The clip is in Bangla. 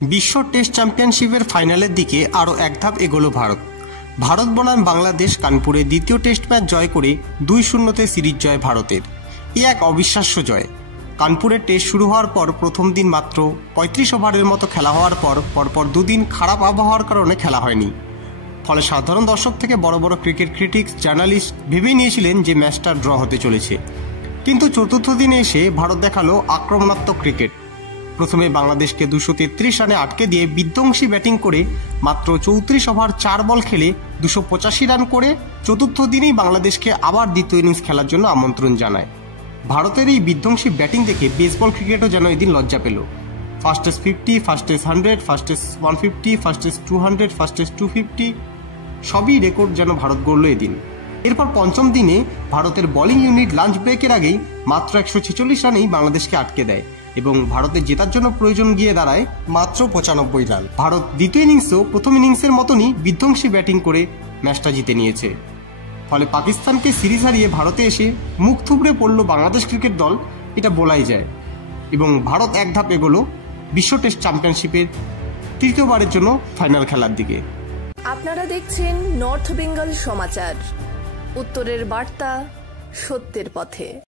বিশ্ব টেস্ট চ্যাম্পিয়নশিপের ফাইনালের দিকে আরও এক ধাপ এগোলো ভারত বনাম বাংলাদেশ কানপুরে দ্বিতীয় টেস্ট ম্যাচ জয় করে 2-0-তে সিরিজ জয় ভারতের। এ এক অবিশ্বাস্য জয়। কানপুরে টেস্ট শুরু হওয়ার পর প্রথম দিন মাত্র 35 ওভারের মতো খেলা হওয়ার পর পরপর দুদিন খারাপ আবহাওয়ার কারণে খেলা হয়নি। ফলে সাধারণ দর্শক থেকে বড় বড় ক্রিকেট ক্রিটিক্স, জার্নালিস্ট ভেবেই নিয়েছিলেন যে ম্যাচটা ড্র হতে চলেছে। কিন্তু চতুর্থ দিনে এসে ভারত দেখালো আক্রমণাত্মক ক্রিকেট। প্রথমে বাংলাদেশকে 233 রানে আটকে দিয়ে বিধ্বংসী ব্যাটিং করে মাত্র 34 ওভার 4 বল খেলে 285 রান করে চতুর্থ দিনেই বাংলাদেশকে আবার দ্বিতীয় ইনিংস খেলার জন্য আমন্ত্রণ জানায়। ভারতের এই বিধ্বংসী ব্যাটিং দেখে বেসবল ক্রিকেটও যেন এদিন লজ্জা পেল। Fastest 50, fastest 100, fastest 150, fastest 200, fastest 250 সবই রেকর্ড যেন ভারত গড়ল এদিন। এরপর পঞ্চম দিনে ভারতের বোলিং ইউনিট লাঞ্চ ব্রেকের আগেই মাত্র 146 রানেই বাংলাদেশকে আটকে দেয় এবং ভারতের জেতার জন্য প্রয়োজন গিয়ে দাঁড়ায় মাত্র 95 রান। ভারত দ্বিতীয় ইনিংসেও প্রথম ইনিংসের মতনই বিধ্বংসী ব্যাটিং করে ম্যাচটা জিতে নিয়েছে। ফলে পাকিস্তানকে সিরিজ হারিয়ে ভারতে এসে মুখ থুবড়ে পড়ল বাংলাদেশ ক্রিকেট দল, এটা বলাই যায়। এবং ভারত এক ধাপ এগোলো বিশ্ব টেস্ট চ্যাম্পিয়নশিপের তৃতীয়বারের জন্য ফাইনাল খেলার দিকে। আপনারা দেখছেন নর্থ বেঙ্গল সমাচার, উত্তরের বার্তা, সত্যের পথে।